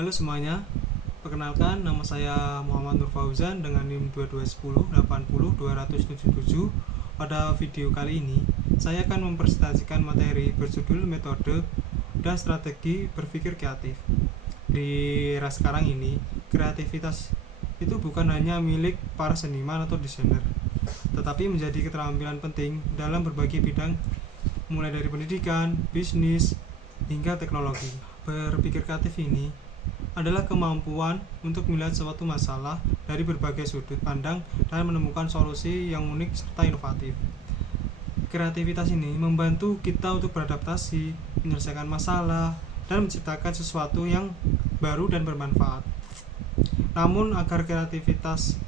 Halo semuanya, perkenalkan nama saya Muhammad Nur Fauzan dengan NIM 2210800277. Pada video kali ini, saya akan mempresentasikan materi berjudul metode dan strategi berpikir kreatif. Di era sekarang ini, kreativitas itu bukan hanya milik para seniman atau desainer, tetapi menjadi keterampilan penting dalam berbagai bidang, mulai dari pendidikan, bisnis, hingga teknologi. Berpikir kreatif ini adalah kemampuan untuk melihat suatu masalah dari berbagai sudut pandang dan menemukan solusi yang unik serta inovatif. Kreativitas ini membantu kita untuk beradaptasi, menyelesaikan masalah, dan menciptakan sesuatu yang baru dan bermanfaat. Namun, agar kreativitas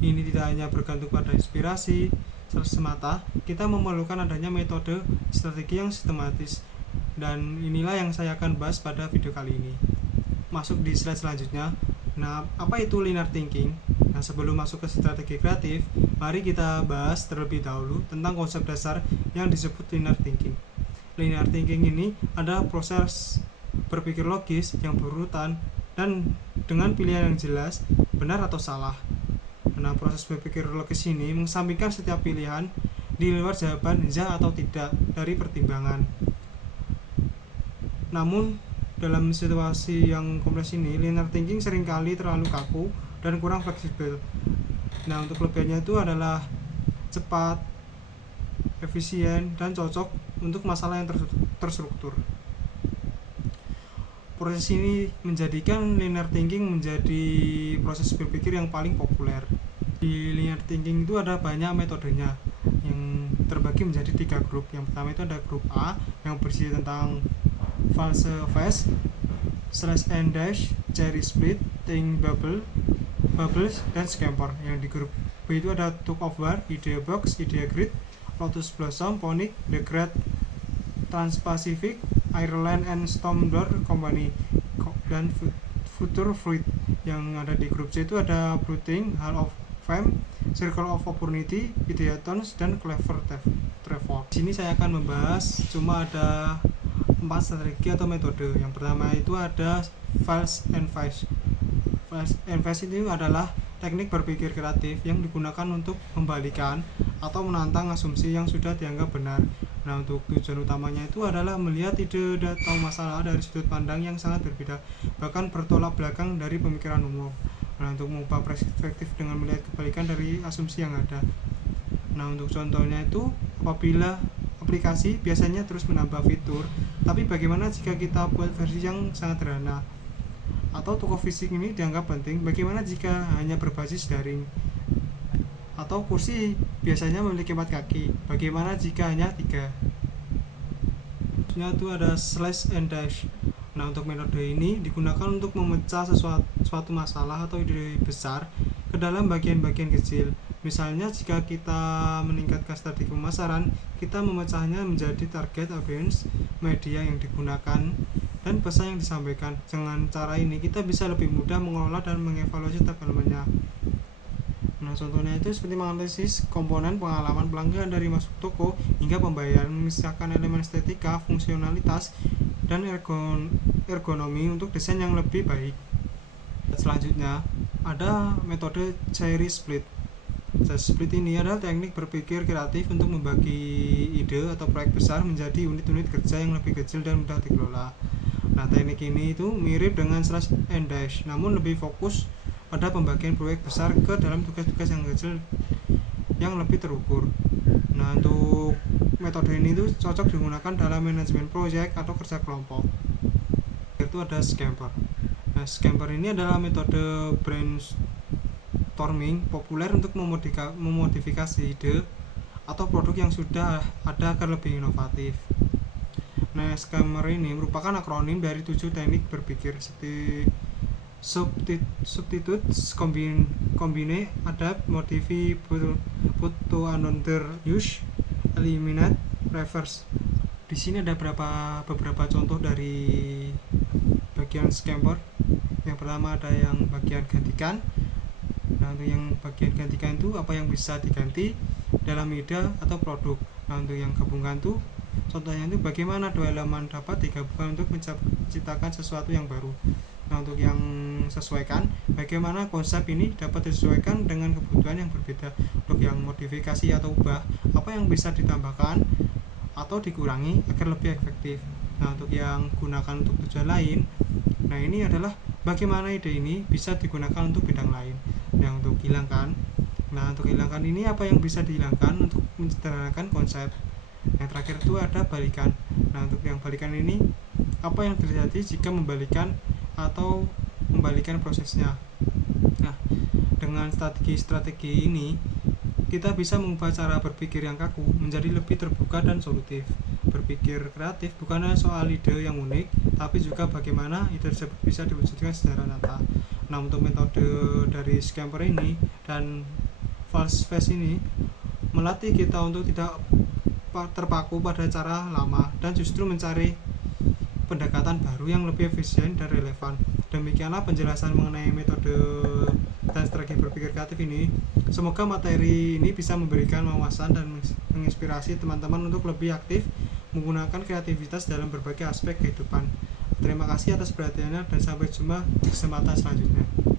ini tidak hanya bergantung pada inspirasi semata, kita memerlukan adanya metode strategi yang sistematis, dan inilah yang saya akan bahas pada video kali ini. Masuk di slide selanjutnya. Nah, apa itu linear thinking? Nah, sebelum masuk ke strategi kreatif, mari kita bahas terlebih dahulu tentang konsep dasar yang disebut linear thinking. Linear thinking ini adalah proses berpikir logis yang berurutan dan dengan pilihan yang jelas, benar atau salah. Nah, proses berpikir logis ini mengesampingkan setiap pilihan di luar jawaban ya atau tidak dari pertimbangan. Namun, dalam situasi yang kompleks ini, linear thinking seringkali terlalu kaku dan kurang fleksibel. Nah, untuk kelebihannya itu adalah cepat, efisien, dan cocok untuk masalah yang terstruktur. Proses ini menjadikan linear thinking menjadi proses berpikir yang paling populer. Di linear thinking itu ada banyak metodenya yang terbagi menjadi 3 grup. Yang pertama itu ada grup A yang berisi tentang false face, slash and dash, cherry split, think bubbles, dan scamper. Yang di grup B itu ada tug of war, idea box, idea grid, lotus blossom, ponic, the great Trans-Pacific, Ireland and Stormdoor Company, dan future fruit. Yang ada di grup C itu ada Brooding, Hall of Fame, Circle of Opportunity, Ideathons, dan Clever Trevor. Di sini saya akan membahas cuma ada 4 strategi atau metode. Yang pertama itu ada false and face. False and face itu adalah teknik berpikir kreatif yang digunakan untuk membalikan atau menantang asumsi yang sudah dianggap benar. Nah, untuk tujuan utamanya itu adalah melihat ide atau masalah dari sudut pandang yang sangat berbeda, bahkan bertolak belakang dari pemikiran umum. Nah, untuk mengubah perspektif dengan melihat kebalikan dari asumsi yang ada. Nah, untuk contohnya itu apabila aplikasi biasanya terus menambah fitur, tapi bagaimana jika kita buat versi yang sangat sederhana? Atau toko fisik ini dianggap penting, bagaimana jika hanya berbasis daring? Atau kursi biasanya memiliki 4 kaki, bagaimana jika hanya 3? Itu ada slash and dash. Nah, untuk metode ini digunakan untuk memecah suatu masalah atau ide besar ke dalam bagian-bagian kecil. Misalnya, jika kita meningkatkan strategi pemasaran, kita memecahnya menjadi target audience, media yang digunakan, dan pesan yang disampaikan. Dengan cara ini, kita bisa lebih mudah mengelola dan mengevaluasi setiap elemennya. Nah, contohnya itu seperti menganalisis komponen pengalaman pelanggan dari masuk toko hingga pembayaran, memisahkan elemen estetika, fungsionalitas, dan ergonomi untuk desain yang lebih baik. Selanjutnya, ada metode cherry split. Cherry split ini adalah teknik berpikir kreatif untuk membagi ide atau proyek besar menjadi unit-unit kerja yang lebih kecil dan mudah dikelola. Nah, teknik ini itu mirip dengan slash and dash, namun lebih fokus pada pembagian proyek besar ke dalam tugas-tugas yang kecil yang lebih terukur. Nah, untuk metode ini tuh cocok digunakan dalam manajemen proyek atau kerja kelompok. Itu ada scamper. Nah, scamper ini adalah metode brainstorming populer untuk memodifikasi ide atau produk yang sudah ada agar lebih inovatif. Nah, scamper ini merupakan akronim dari 7 teknik berpikir seperti substitute, combine, adapt, modify, put to another use, eliminate, reverse. Di sini ada beberapa contoh dari bagian scamper. Yang pertama ada yang bagian gantikan. Nah, untuk yang bagian gantikan itu apa yang bisa diganti dalam ide atau produk. Nah, untuk yang gabungkan itu contohnya itu bagaimana 2 elemen dapat digabungkan untuk menciptakan sesuatu yang baru. Nah, untuk yang sesuaikan, bagaimana konsep ini dapat disesuaikan dengan kebutuhan yang berbeda. Untuk yang modifikasi atau ubah, apa yang bisa ditambahkan atau dikurangi agar lebih efektif. Nah, untuk yang gunakan untuk tujuan lain, nah ini adalah bagaimana ide ini bisa digunakan untuk bidang lain. Nah, untuk hilangkan, nah untuk hilangkan ini apa yang bisa dihilangkan untuk menyederhanakan konsep. Yang terakhir itu ada balikan. Nah, untuk yang balikan ini apa yang terjadi jika membalikan atau membalikan prosesnya. Nah, dengan strategi-strategi ini kita bisa mengubah cara berpikir yang kaku menjadi lebih terbuka dan solutif. Berpikir kreatif bukan hanya soal ide yang unik, tapi juga bagaimana ide tersebut bisa diwujudkan secara nyata. Nah, untuk metode dari Scamper ini dan False Face ini melatih kita untuk tidak terpaku pada cara lama dan justru mencari pendekatan baru yang lebih efisien dan relevan. Demikianlah penjelasan mengenai metode dan strategi berpikir kreatif ini. Semoga materi ini bisa memberikan wawasan dan menginspirasi teman-teman untuk lebih aktif menggunakan kreativitas dalam berbagai aspek kehidupan. Terima kasih atas perhatiannya dan sampai jumpa di kesempatan selanjutnya.